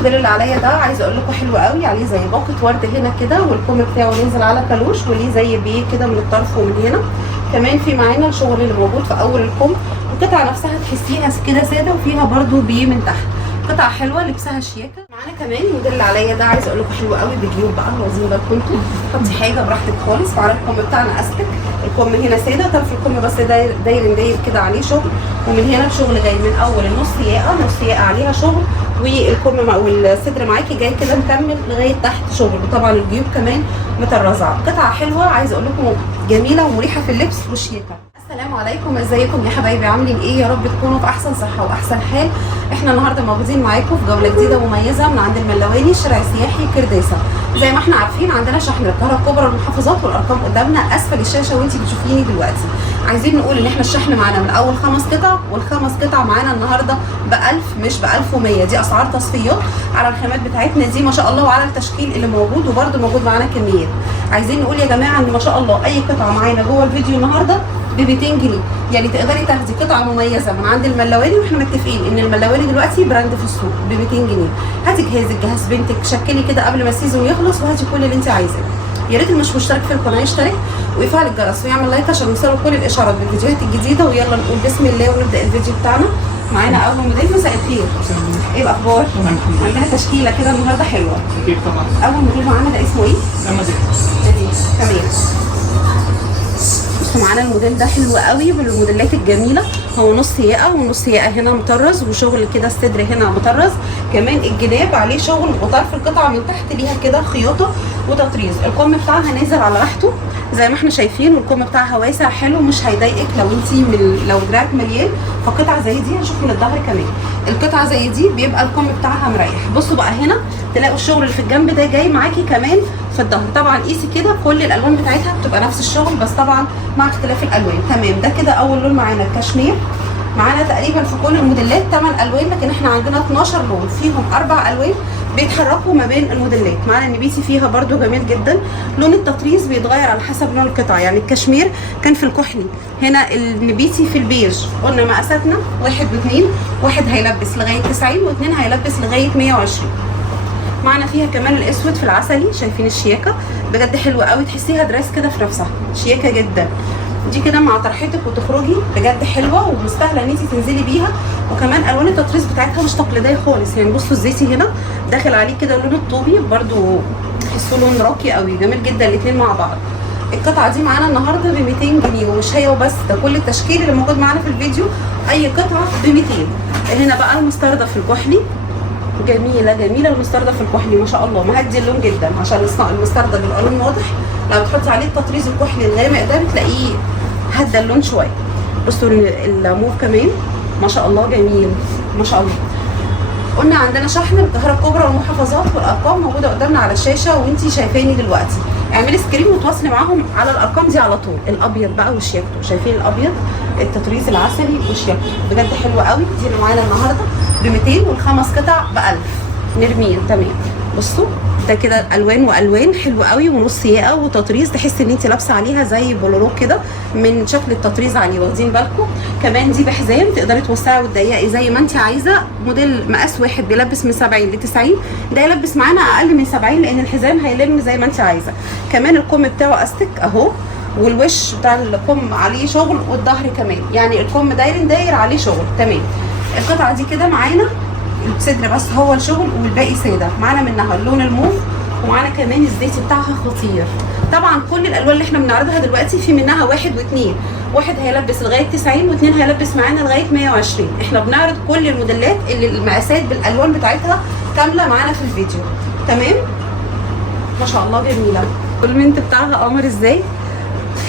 الموديل اللي عليا ده عايزه اقول لكم حلو قوي، عليه زي باقه ورد هنا كده، والكم بتاعه نازل على كالوش، وليه زي بيه كده من الطرف ومن هنا. كمان في معانا الشغل اللي موجود في اول الكم، القطعه نفسها تحسيها كده ساده وفيها برده بيه من تحت. قطعه حلوه لبسها شياكه. معانا كمان الموديل اللي عليا ده عايزه اقول لكم حلو قوي بجيوب بقى، واخدين بالكم انتوا حطي حاجه براحتك خالص. وعلى الكم بتاعنا استك، الكم هنا ساده، طرف الكم بس داير كده عليه شغل، ومن هنا الشغل جاي من اول النص ياقه، نص ياقه عليها شغل، والكم والصدر معاكي جاي كده مكمل لغايه تحت شغل، وطبعا الجيوب كمان مطرزه. قطعه حلوه عايزه اقول لكم جميله ومريحه في اللبس وشياكه. السلام عليكم، ازيكم يا حبايبي؟ عاملين ايه؟ يا رب تكونوا في احسن صحه واحسن حال. احنا النهارده موجودين معاكم في جوله جديده مميزه من عند الملواني، الشارع السياحي كرداسه. زي ما احنا عارفين عندنا شحن للقاهره الكبرى والمحافظات، والارقام قدامنا اسفل الشاشه وانتي بتشوفيني دلوقتي. عايزين نقول ان احنا الشحن معانا من اول 5 قطع، والخمس قطع معانا النهارده ب1000 مش ب1100. دي اسعار تصفيات على الخامات بتاعتنا دي ما شاء الله، وعلى التشكيل اللي موجود، وبرده موجود معانا كميات. عايزين نقول يا جماعه ان ما شاء الله اي قطعه معانا جوه الفيديو النهارده ب 200 جنيه، يعني تقدري تاخدي قطعه مميزه من عند الملواني، واحنا متفقين ان الملواني دلوقتي براند في السوق ب 200 جنيه. هاتي جهازك، جهاز بنتك، شكلي كده قبل ما السيزون يخلص، وهاتي كل اللي انت عايزاه. يا ريت اللي مش مشترك في القناه يشترك ويفعل الجرس ويعمل لايك عشان يوصلوا كل الاشعارات بالفيديوهات الجديده. ويلا نقول بسم الله ونبدا الفيديو بتاعنا. معانا اول موديل. مساء الخير، ايه الاخبار؟ عندنا تشكيله كده النهارده حلوه. اكيد طبعا. اول موديل معانا ده اسمه ايه؟ ده موديل تمام. معانا الموديل ده حلو قوي، من الموديلات الجميله. هو نص ياقه، ونص ياقه هنا مطرز، وشغل كده الصدر هنا مطرز، كمان الجناب عليه شغل، وطرف القطعه من تحت ليها كده خياطه وتطريز. الكم بتاعها نازل على راحته زي ما احنا شايفين، والكم بتاعها واسع حلو، مش هيضايقك لو انتي لو دراعك مليان. فقطعه زي دي هنشوف من الظهر كمان، القطعه زي دي بيبقى الكم بتاعها مريح. بصوا بقى هنا تلاقوا الشغل اللي في الجنب ده جاي معاكي كمان في الظهر. طبعا قيسي كده كل الالوان بتاعتها بتبقى نفس الشغل، بس طبعا مع اختلاف الالوان. تمام. ده كده اول لون معانا الكشمير. معانا تقريبا في كل الموديلات 8 الوان، لكن احنا عندنا 12 لون، فيهم 4 الوان بيتحركوا ما بين الموديلات. معانا النبيتي فيها برده جميل جدا. لون التطريز بيتغير على حسب لون القطعه، يعني الكشمير كان في الكحلي، هنا النبيتي في البيج. قلنا مقاساتنا 1 و2، واحد هيلبس لغايه 90، و2 هيلبس لغايه 120. معنا فيها كمان الاسود في العسلي، شايفين الشياكه بجد حلوه قوي، تحسيها دراس كده في نفسها، شياكه جدا. دي كده مع طرحتك وتخرجي بجد حلوه ومستاهله ان انت تنزلي بيها. وكمان الوان التطريز بتاعتها مش تقليديه خالص، يعني بصوا الزيتي هنا داخل عليه كده اللون الطوبي، برده تحسوا لون راقي قوي، جميل جدا الاثنين مع بعض. القطعه دي معانا النهارده ب 200 جنيه، ومش هي وبس، ده كل التشكيل اللي موجود معانا في الفيديو اي قطعه ب 200. هنا بقى المستردة في الكحلي، جميله جميله المستردة في الكحلي ما شاء الله، مهدي اللون جدا، عشان المستردة بيبقى لون واضح، لو تحطي عليه التطريز الكحلي الغامق ده بتلاقيه هدى اللون شويه. بصوا الموف كمان ما شاء الله جميل ما شاء الله. قلنا عندنا شحن للقاهره الكبرى والمحافظات، والارقام موجوده قدامنا على الشاشه وانتي شايفاني دلوقتي. اعملي سكرين وتواصلي معاهم على الارقام دي على طول. الابيض بقى وشياكته، شايفين الابيض التطريز العسلي وشياكته بجد حلوه قوي. دي اللي معانا النهارده ب 200، والخمس قطع ب 1000 نرمين. تمام. بصوا ده كده الوان والوان حلوه قوي، ونص ياقه وتطريز، تحسي ان انت لابسه عليها زي بولورو كده من شكل التطريز عليه، واخدين بالكم. كمان دي بحزام تقدري توسعي وتضيقي زي ما انت عايزه. موديل مقاس واحد بيلبس من 70 ل 90، ده يلبس معانا اقل من 70 لان الحزام هيلم زي ما انت عايزه. كمان الكم بتاعه استك اهو، والوش بتاع الكم عليه شغل، والظهر كمان، يعني الكم داير عليه شغل. تمام. القطعه دي كده معانا الصدر بس هو الشغل، والباقي ساده. معانا منها اللون الموف، ومعانا كمان الزيتي بتاعها خطير. طبعا كل الالوان اللي احنا بنعرضها دلوقتي في منها 1 و2، واحد هيلبس لغايه 90، و2 هيلبس معانا لغايه 120. احنا بنعرض كل الموديلات اللي المقاسات بالالوان بتاعتها كامله معانا في الفيديو. تمام. ما شاء الله جميله. البنت بتاعها قمر ازاي،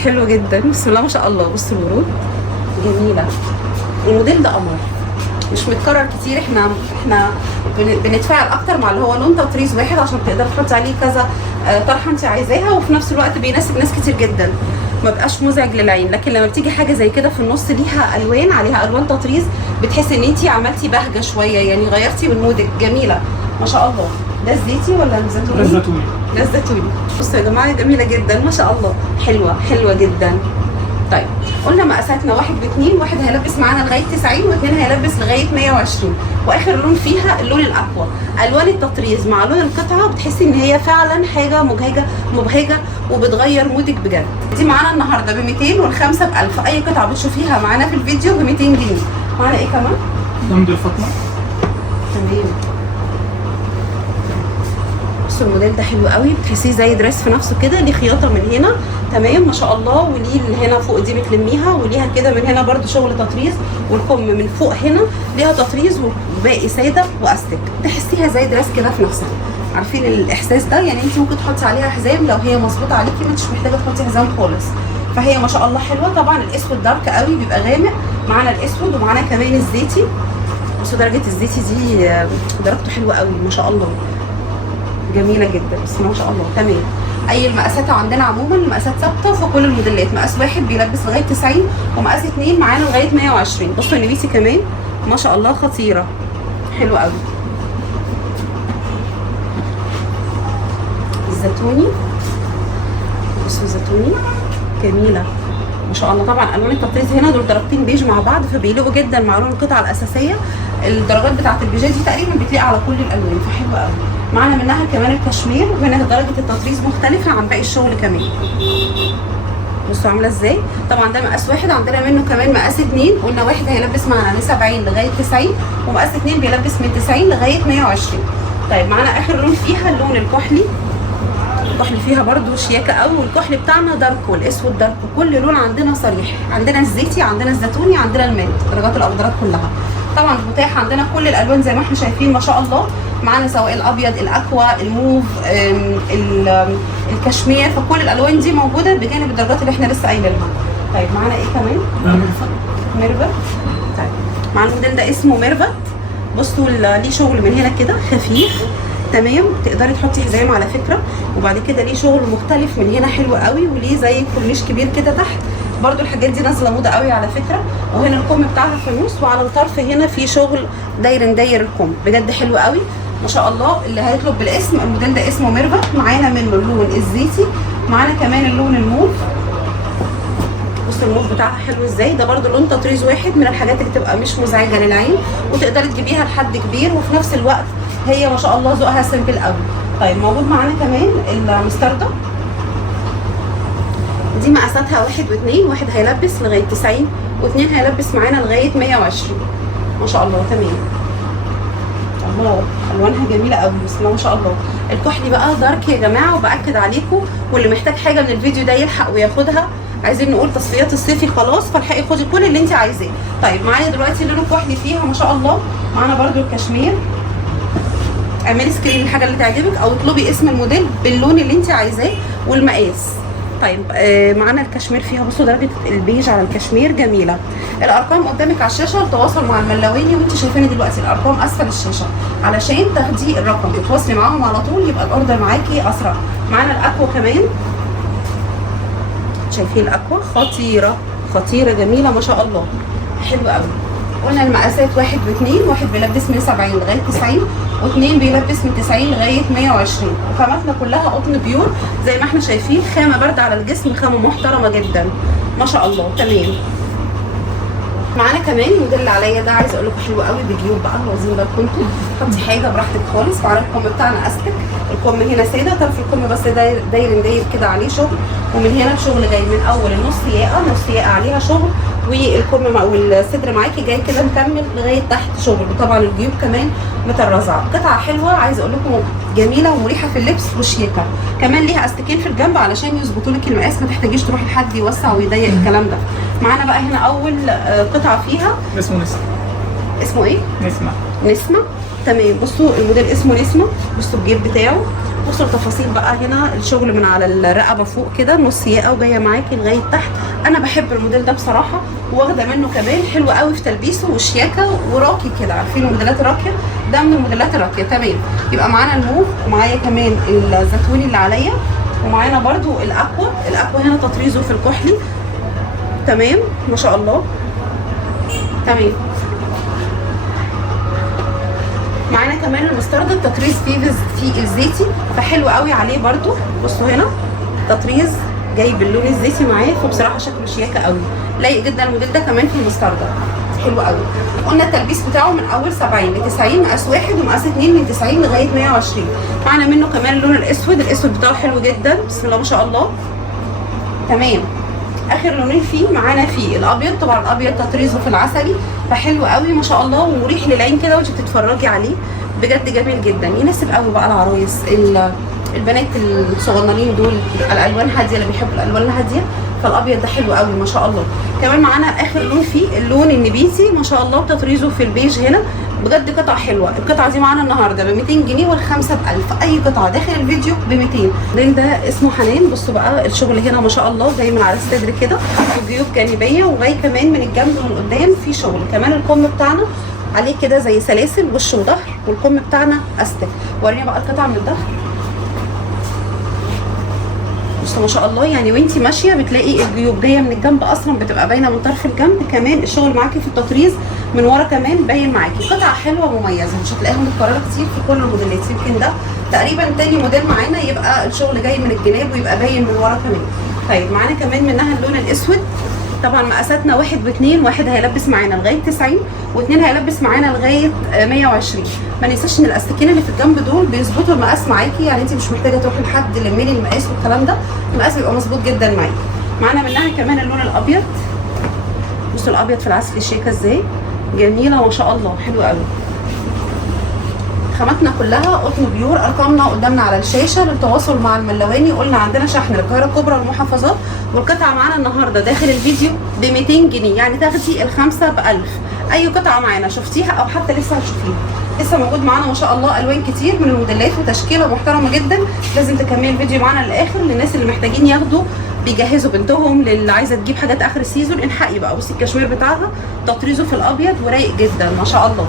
حلو جدا بسم الله ما شاء الله. بصوا الورود جميله. الموديل ده قمر مش متكرر كتير، احنا بنتفاعل اكتر مع اللي هو لون تطريز واحد عشان تقدر تحطي عليه كذا طرحه انت عايزاها، وفي نفس الوقت بيناسب ناس كتير جدا، ما بقاش مزعج للعين. لكن لما بتيجي حاجه زي كده في النص ليها الوان، عليها الوان تطريز، بتحسي ان انت عملتي بهجه شويه، يعني غيرتي من مودك. جميله ما شاء الله. ده الزيتي ولا الزيتوني؟ ده الزيتوني. ده الزيتوني. بصوا يا جماعه جميله جدا ما شاء الله، حلوه جدا. طيب قلنا مقاساتنا 1 و2، واحد هيلبس معانا لغايه 90، و2 هيلبس لغايه 120. واخر لون فيها اللون الاقوى. الوان التطريز مع لون القطعه بتحسي ان هي فعلا حاجه مبهجه وبتغير مودك بجد. دي معانا النهارده ب 200 والخمسه ب 1000. اي قطعه بتشوفيها معانا في الفيديو ب 200 جنيه. معانا ايه كمان؟ نمد فاطمه. تمام. بصوا الموديل ده حلو قوي، بتحسيه زي دريس في نفسه كده، ليه خياطه من هنا تمام ما شاء الله، وليه اللي هنا فوق دي بتلميها، وليها كده من هنا برده شغل تطريز، والكم من فوق هنا ليها تطريز وباقي ساده واستك، تحسيها زي دريس كده في نفسها. عارفين الاحساس ده؟ يعني انت ممكن تحطي عليها حزام لو هي مظبوطه عليكي، ما انتش محتاجه تحطي حزام خالص. فهي ما شاء الله حلوه. طبعا الاسود دارك قوي بيبقى غامق، معانا الاسود ومعانا كمان الزيتي. بصوا درجه الزيتي دي درجته حلوه قوي ما شاء الله، جميله جدا بس ما شاء الله. تمام. اي المقاسات عندنا عموما المقاسات ثابته في كل الموديلات، مقاس واحد بيلبس لغايه 90، ومقاس 2 معانا لغايه 120. بصوا النبيتي كمان ما شاء الله خطيره، حلوه قوي. الزيتوني، بصوا الزيتوني جميله ما شاء الله. طبعا الوان التطريز هنا دول درجتين بيج مع بعض، فبيليقوا جدا مع لون القطعه الاساسيه. الدرجات بتاعه البيجات دي تقريبا بتليق على كل الالوان، فحلوه قوي. معانا منها كمان الكشمير، وهنا درجه التطريز مختلفه عن باقي الشغل كمان. بصوا عامله ازاي. طبعا ده مقاس واحد، عندنا منه كمان مقاس 2. قلنا واحد هيلبس معانا من 70 لغايه 90، ومقاس 2 بيلبس من 90 لغايه 120. طيب معانا اخر لون فيها اللون الكحلي. الكحل فيها برده شياكه قوي، والكحل بتاعنا دارك والاسود دارك، وكل لون عندنا صريح. عندنا الزيتي، عندنا الزيتوني، عندنا المنت، درجات الاخضرات كلها. طبعا متاح عندنا كل الالوان زي ما احنا شايفين ما شاء الله. معانا سواء الابيض، الاكوا، الموف، الكشمير، فكل الالوان دي موجوده بجانب الدرجات اللي احنا لسه قايلينها. طيب معانا ايه كمان؟ ميرفت. طيب معانا الموديل ده اسمه ميرفت. بصوا ليه شغل من هنا كده خفيف تمام، تقدري تحطي حزام على فكره، وبعد كده ليه شغل مختلف من هنا حلو قوي، وليه زي كورنيش كبير كده تحت برضو. الحاجات دي نازله موضه قوي على فكره. وهنا الكم بتاعها فانوس، وعلى الطرف هنا في شغل داير الكم، بجد حلو قوي ما شاء الله. اللي هيطلب بالاسم الموديل ده اسمه ميرفت. معانا منه اللون الزيتي، معانا كمان اللون الموف. بصوا الموف بتاعها حلو ازاي، ده برضو لون تطريز واحد من الحاجات اللي تبقى مش مزعجه للعين، وتقدري تجيبيها لحد كبير، وفي نفس الوقت هي ما شاء الله ذوقها سيمبل قوي. طيب موجود معانا كمان المستردة، دي مقاساتها 1 و2. واحد هيلبس لغايه 90، و2 هيلبس معانا لغايه 120 ما شاء الله. تمام. الله الوانها جميله قوي بسم الله ما شاء الله. الكحلي بقى دارك يا جماعه، وباكد عليكم، واللي محتاج حاجه من الفيديو ده يلحق وياخدها. عايزين نقول تصفيات الصيفي خلاص، فالحقي خدي كل اللي انت عايزاه. طيب معايا دلوقتي اللون الكحلي فيها ما شاء الله. معانا برده الكشمير. اعملي سكرين الحاجه اللي تعجبك، او اطلبي اسم الموديل باللون اللي انت عايزاه والمقاس. طيب معانا الكشمير فيها، بصوا درجه البيج على الكشمير جميله. الارقام قدامك على الشاشه للتواصل مع الملاويني، وانت شايفاني دلوقتي الارقام اسفل الشاشه علشان تاخدي الرقم تتواصلي معاهم على طول، يبقى الاوردر معاكي اسرع. معانا الاكوا كمان، شايفين الاكوا خطيره جميله ما شاء الله، حلوه قوي. قلنا المقاسات 1 و2. واحد بيلبس من 70 لغايه 90، و2 بيلبس من 90 لغايه 120. وخاماتنا كلها قطن بيور زي ما احنا شايفين، خامه بارده على الجسم، خامه محترمه جدا ما شاء الله. تمام. معانا كمان الموديل اللي عليا ده، عايزه اقول لكم حلو قوي بجيوب بقى، واخدين بالكم انتوا حطي حاجه براحتك خالص. معانا الكم بتاعنا استك، الكم هنا ساده، طرف الكم بس داير كده عليه شغل، ومن هنا الشغل جاي من اول النص ياقه، نص ياقه عليها شغل، والكم والصدر معاكي جاي كده مكمل لغايه تحت شغل. وطبعا الجيوب كمان مطرزه. قطعه حلوه عايزه اقول لكم، جميله ومريحه في اللبس وشياكه. كمان ليها استكين في الجنب علشان يظبطوا لك المقاس، ما تحتاجيش تروحي لحد يوسع ويضيق الكلام ده. معانا بقى هنا اول قطعه فيها اسمه نسمه. اسمه ايه؟ نسمه. تمام. بصوا الموديل اسمه نسمه. بصوا الجيب بتاعه، بصوا التفاصيل بقى هنا، الشغل من على الرقبه فوق كده نص ياقه وجايه معاكي لغايه تحت. انا بحب الموديل ده بصراحه، واخده منه كمان حلو قوي في تلبيسه وشياكه وراقي كده. عارفين الموديلات الراقيه؟ ده من الموديلات الراقيه. تمام. يبقى معانا الموف، ومعايا كمان الزيتوني اللي عليا، ومعانا برده الاكوا هنا تطريزه في الكحلي. تمام ما شاء الله. تمام. معانا كمان المستردة، التطريز فيه الزيتي، فحلو قوي عليه برده. بصوا هنا تطريز جاي باللون الزيتي معاه، فبصراحه شكله شياكه قوي، لايق جدا الموديل ده كمان في المستردة. حلو قوي. قلنا التلبيس بتاعه من اول 70 ل 90، مقاس 1 ومقاس 2 من 90 لغايه 120. معانا منه كمان اللون الاسود، الاسود بتاعه حلو جدا بسم الله ما شاء الله. تمام. اخر لونين فيه معانا فيه الابيض، طبعا الابيض تطريزه في العسلي فحلو قوي ما شاء الله، ومريح للعين كده وانت بتتفرجي عليه، بجد جميل جدا. يناسب قوي بقى العرايس، البنات الصغننين دول الالوان هاديه، اللي بيحبوا الالوان الهاديه، فالابيض ده حلو قوي ما شاء الله. كمان معانا اخر لون فيه اللون النبيتي ما شاء الله، بتطريزه في البيج هنا، بجد قطعه حلوه. القطعه دي معانا النهارده ب 200 جنيه والخمسه ب1000، اي قطعه داخل الفيديو ب 200. اللون ده اسمه حنان. بصوا بقى الشغل هنا ما شاء الله جاي من على الصدر كده وجيوب جانبيه، وجاي كمان من الجنب ومن قدام في شغل. كمان الكم بتاعنا عليه كده زي سلاسل وش وظهر، والكم بتاعنا استك. وريني بقى القطعه من الظهر. بصوا ما شاء الله، يعني وانتي ماشيه بتلاقي الجيوب جايه من الجنب اصلا، بتبقى باينه من طرف الجنب. كمان الشغل معاكي في التطريز من ورا كمان باين معاكي. قطعه حلوه مميزه، مش هتلاقيها متكرره كتير في كل الموديلات. يمكن ده تقريبا تاني موديل معانا يبقى الشغل جاي من الجناب ويبقى باين من ورا كمان. طيب معانا كمان منها اللون الاسود. طبعا مقاساتنا 1 ب2، واحد هيلبس معانا لغايه 90 و2 هيلبس معانا لغايه 120. ما ننساش ان الاستكين اللي في الجنب دول بيظبطوا المقاس معاكي، يعني انت مش محتاجه تروحي لحد لمي لي المقاس والكلام ده، المقاس بيبقى مظبوط جدا معاكي. معانا منها كمان اللون الابيض. بصوا الابيض في العسل شيكه ازاي، جميله ما شاء الله، حلوه قوي. خاماتنا كلها قطن بيور. ارقامنا قدامنا على الشاشه للتواصل مع الملواني. قلنا عندنا شحن للقاهره الكبرى والمحافظات، والقطعه معانا النهارده داخل الفيديو ب 200 جنيه، يعني تاخدي الخمسه ب 1000. اي قطعه معانا شفتيها او حتى لسه هتشوفيها، لسه موجود معانا ما شاء الله الوان كتير من الموديلات وتشكيله محترمه جدا. لازم تكملي الفيديو معانا للاخر، للناس اللي محتاجين ياخدوا بيجهزوا بنتهم، للي عايزه تجيب حاجات اخر السيزون الحقي بقى. بصي الكشمير بتاعها تطريزه في الابيض ورايق جدا ما شاء الله،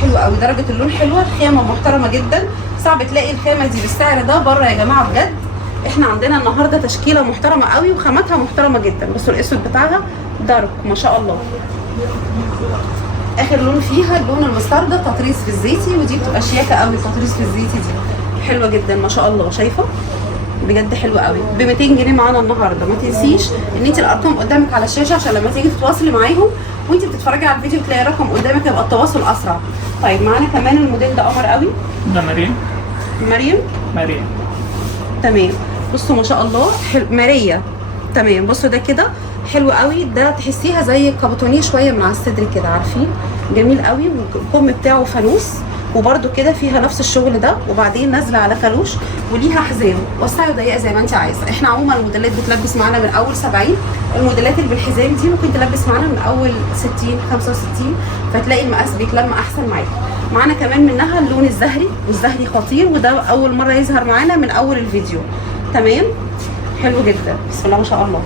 حلو قوي. درجه اللون حلوه، الخامه محترمه جدا، صعب تلاقي الخامه دي بالسعر ده بره يا جماعه بجد. احنا عندنا النهارده تشكيله محترمه قوي وخاماتها محترمه جدا. بصوا الاسود بتاعها دارك ما شاء الله. اخر لون فيها اللون المستردة، تطريز في الزيتي، ودي بتبقى شياكه قوي. التطريز في الزيتي دي حلوه جدا ما شاء الله، شايفه بجد حلوه قوي. ب 200 جنيه معانا النهارده. ما تنسيش ان انت الارقام قدامك على الشاشه، عشان لما تيجي تتواصلي معاهم وانت بتتفرجي على الفيديو تلاقي رقم قدامك، يبقى التواصل اسرع. طيب معانا كمان الموديل ده قمر قوي. ده مريم. تمام. بصوا ما شاء الله ماريا. تمام. بصوا ده كده حلو قوي، ده تحسيها زي الكابوتونيه شويه من على الصدر كده، عارفين، جميل قوي. والكم بتاعه فانوس، وبرده كده فيها نفس الشغل ده، وبعدين نازله على كالوش وليها حزام وسعه ضيقه زي ما انت عايزه. احنا عموما الموديلات بتلبس معانا من اول 70، الموديلات اللي بالحزام دي ممكن تلبس معانا من اول 60 65، فتلاقي المقاس بيتلم احسن معاكي. معانا كمان منها اللون الزهري، والزهري خطير، وده اول مره يظهر معانا من اول الفيديو. تمام، حلو جدا بسم الله ما شاء الله.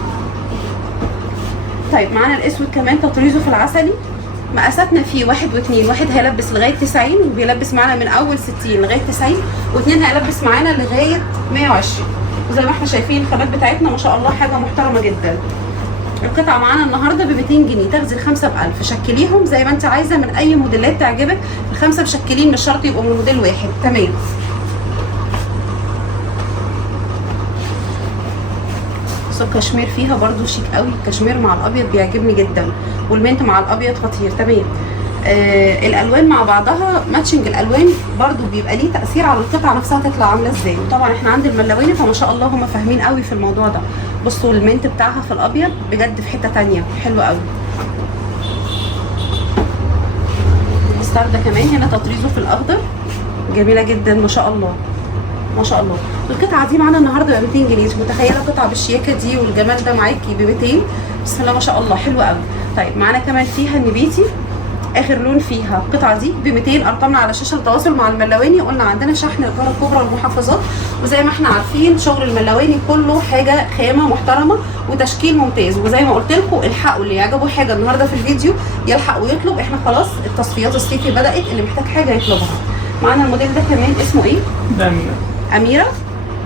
طيب معانا الاسود كمان تطريزه في العسلي. مقاساتنا فيه 1 و2، واحد هيلبس لغايه 90 وبيلبس معانا من اول 60 لغايه 90، و2 هيلبس معانا لغايه 120. وزي ما احنا شايفين الخامات بتاعتنا ما شاء الله حاجه محترمه جدا. القطعه معانا النهارده ب 200 جنيه، تاخدي الخمسه ب 1000. شكليهم زي ما انت عايزه من اي موديلات تعجبك، الخمسه مشكلين مش شرط يبقوا من موديل واحد. تمام. الكشمير فيها برضو شيك قوي، الكشمير مع الابيض بيعجبني جدا، والمنت مع الابيض خطير. تمام. الالوان مع بعضها، ماتشنج الالوان برضو بيبقى ليه تاثير على القطعه نفسها تطلع عامله ازاي. وطبعا احنا عند الملواني فما شاء الله هم فاهمين قوي في الموضوع ده. بصوا المنت بتاعها في الابيض بجد في حته ثانيه، حلو قوي. المستردة كمان هنا تطريزه في الاخضر، جميله جدا ما شاء الله ما شاء الله. القطعه دي معانا النهارده ب 200 جنيه، مش متخيله قطعه بالشياكه دي والجمال ده معاكي ب 200، بسم الله ما شاء الله، حلوه قوي. طيب معانا كمان فيها النبيتي، اخر لون فيها القطعه دي ب 200. ارقامنا على الشاشه التواصل مع الملواني. قلنا عندنا شحن القاهره الكبرى والمحافظات، وزي ما احنا عارفين شغل الملواني كله حاجه خامه محترمه وتشكيل ممتاز. وزي ما قلت لكم الحقوا اللي يعجبه حاجه النهارده في الفيديو يلحق ويطلب. احنا خلاص التصفيات الصيفي بدات، اللي محتاج حاجه يطلبها. معانا الموديل ده كمان اسمه ايه؟ ده أميرة.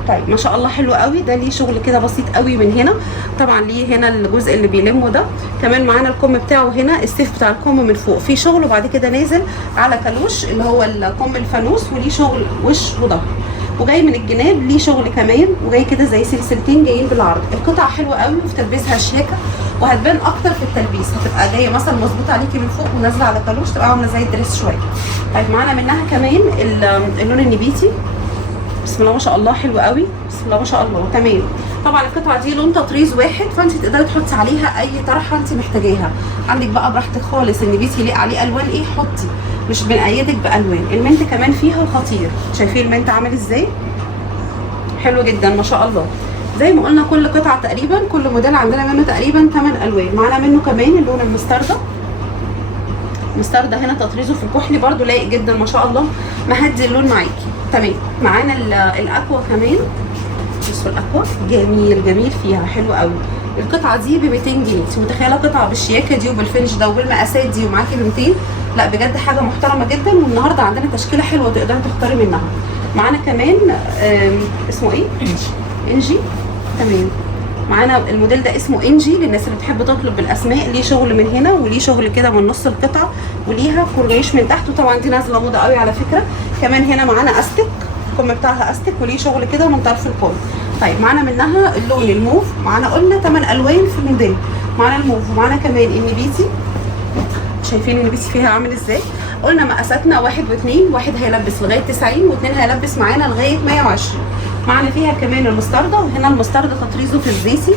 طيب ما شاء الله حلو قوي، ده ليه شغل كده بسيط قوي من هنا، طبعا ليه هنا الجزء اللي بيلمه ده. كمان معانا الكم بتاعه هنا، السيف بتاع الكم من فوق فيه شغل، وبعد كده نازل على كالوش اللي هو الكم الفانوس، وليه شغل وش وظهر. وجاي من الجناب ليه شغل كمان، وجاي كده زي سلسلتين جايين بالعرض. القطعه حلوه قوي وفي تلبيسها شياكه، وهتبان اكتر في التلبيس، هتبقى جايه مثلا مظبوطه عليكي من فوق ونازله على كالوش، تبقى عامله زي الدريس شويه. طيب معانا منها كمان اللون النبيتي، بسم الله ما شاء الله حلو قوي، بسم الله ما شاء الله. تمام. طبعا القطعه دي لون تطريز واحد، فانت تقدري تحطي عليها اي طرحه انت محتاجاها، عندك بقى براحتك خالص. النبيتي يليق عليه الوان ايه حطي، مش بنقيدك بالوان. المنت كمان فيها خطير، شايفين المنت عامل ازاي؟ حلو جدا ما شاء الله. زي ما قلنا كل قطعه تقريبا، كل موديل عندنا منه تقريبا 8 الوان. معانا منه كمان اللون المستردة. مستردة هنا تطريزه في الكحلي برده لايق جدا ما شاء الله، مهدي اللون معاكي. تمام. معانا الاكوا كمان، بصوا الاكوا جميل جميل فيها حلو قوي. القطعه دي ب 200 جنيه، انت متخيله قطعه بالشياكه دي وبالفينش ده وبالمقاسات دي ومعاكي ب 200؟ لا بجد حاجه محترمه جدا. والنهارده عندنا تشكيله حلوه تقدري تختاري منها. معانا كمان اسمه ايه؟ انجي. تمام. معانا الموديل ده اسمه انجي، للناس اللي بتحب تطلب بالاسماء. ليه شغل من هنا وليه شغل كده من نص القطعه، وليها كورنيش من تحت، وطبعا دي نازله موضه قوي على فكره. كمان هنا معانا استك، الكم بتاعها استك وليه شغل كده من طرف الكم. طيب معانا منها اللون الموف، معانا قلنا 8 الوان في الموديل. معانا الموف ومعانا كمان النبيتي، شايفين النبيتي فيها عامل ازاي؟ قلنا مقاساتنا 1 و2، واحد هيلبس لغايه 90 و2 هيلبس معانا لغايه 120. معانا فيها كمان المستردة، وهنا المستردة تطريزه في الزيتي،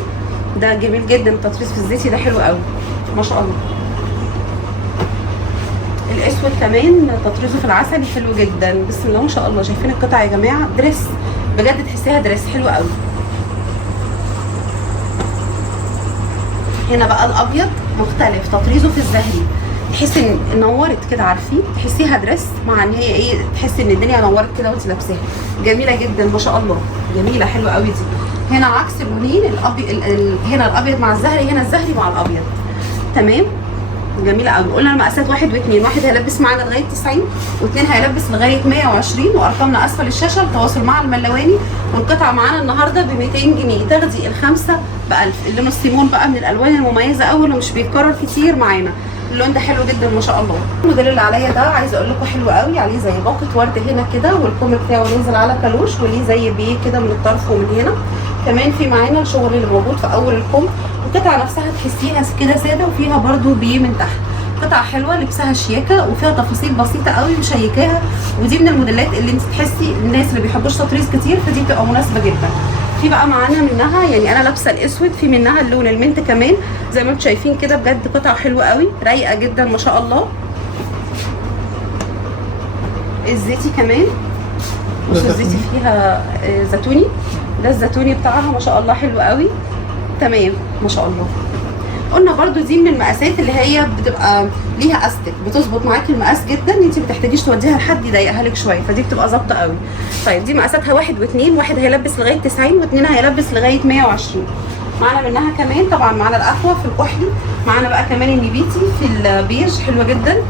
ده جميل جدا. التطريز في الزيتي ده حلو قوي ما شاء الله. الاسود كمان تطريزه في العسلي حلو جدا، بسم الله ما شاء الله. شايفين القطع يا جماعه؟ دريس بجد، تحسيها دريس حلو قوي. هنا بقى الابيض مختلف، تطريزه في الزهري، تحسي ان نورت كده، عارفين؟ تحسيها دريس مع ان هي ايه، تحسي ان الدنيا نورت كده وانت لابساها. جميله جدا ما شاء الله، جميله حلوه قوي دي. هنا عكس اللونين، الابيض هنا الابيض مع الزهري، هنا الزهري مع الابيض. تمام. جميله قوي. قلنا المقاسات 1 و2، واحد هيلبس معانا لغايه 90 و2 هيلبس لغايه 120، وارقامنا اسفل الشاشه للتواصل مع الملواني. والقطعه معانا النهارده ب 200 جنيه، تاخدي الخمسه ب 1000. اللون السيمون بقى من الالوان المميزه قوي ومش بيتكرر كتير معانا. اللون ده حلو جدا ما شاء الله. الموديل اللي عليا ده عايزه اقول لكم حلو قوي، عليه زي باقه ورد هنا كده، والكم بتاعه نازل على كالوش، وليه زي بيه كده من الطرف ومن هنا. كمان في معانا الشغل اللي موجود في اول الكم. القطعه نفسها تحسيها كده ساده، وفيها برده بيه من تحت. قطعه حلوه لبسها شياكه، وفيها تفاصيل بسيطه قوي مشيكاها. ودي من الموديلات اللي انت تحسي الناس اللي بيحبوش تطريز كتير، فدي بتبقى مناسبه جدا. في بقى معانا منها، يعني انا لابسه الاسود، في منها اللون المنت كمان زي ما انتم شايفين كده، بجد قطعه حلوه قوي رايقه جدا ما شاء الله. الزيتي كمان، بصوا الزيتي فيها زيتوني، ده الزيتوني بتاعها ما شاء الله حلو قوي. تمام ما شاء الله. قلنا برضو دي من المقاسات اللي هي بتبقى ليها استك، بتظبط معاكي المقاس جدا، انت ما بتحتاجيش توديها لحد يضايقها لك شويه، فدي بتبقى ظابطه قوي. طيب دي مقاساتها 1 و2، واحد هيلبس لغايه 90 و2 هيلبس لغايه 120. معانا منها كمان طبعا معانا الاقوى في الكحلي، معانا بقى كمان النبيتي في البيج حلوه جدا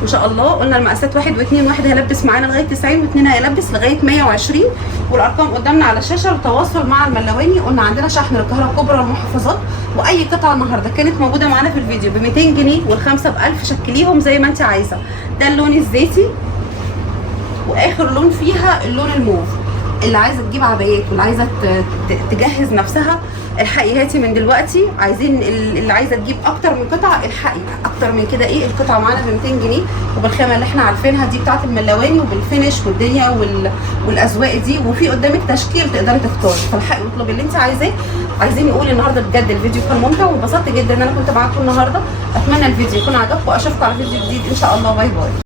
ما شاء الله. قلنا المقاسات 1 و2، واحد هيلبس معانا لغايه 90 و2 هيلبس لغايه 120. والارقام قدامنا على الشاشه للتواصل مع الملواني. قلنا عندنا شحن للقاهره الكبرى والمحافظات، واي قطعه النهارده كانت موجوده معانا في الفيديو ب 200 جنيه، والخمسه ب 1000. شكليهم زي ما انت عايزه. ده اللون الزيتي، واخر لون فيها اللون الموف. اللي عايزه تجيب عبايات واللي عايزه تجهز نفسها، الحقي هاتي من دلوقتي. عايزين اللي عايزه تجيب اكتر من قطعه، الحقي اكتر من كده. ايه القطعه معانا ب 200 جنيه، وبالخامه اللي احنا عارفينها دي بتاعه الملواني، وبالفينش والدنيا والاذواق دي، وفي قدامك تشكيل تقدري تختاري. فالحقي واطلبي اللي انت عايزاه. عايزين نقول النهارده بجد الفيديو كان ممتع، وانبسطت جدا ان انا كنت معاكم النهارده. اتمنى الفيديو يكون عجبكم، واشوفكم على فيديو جديد ان شاء الله. باي باي.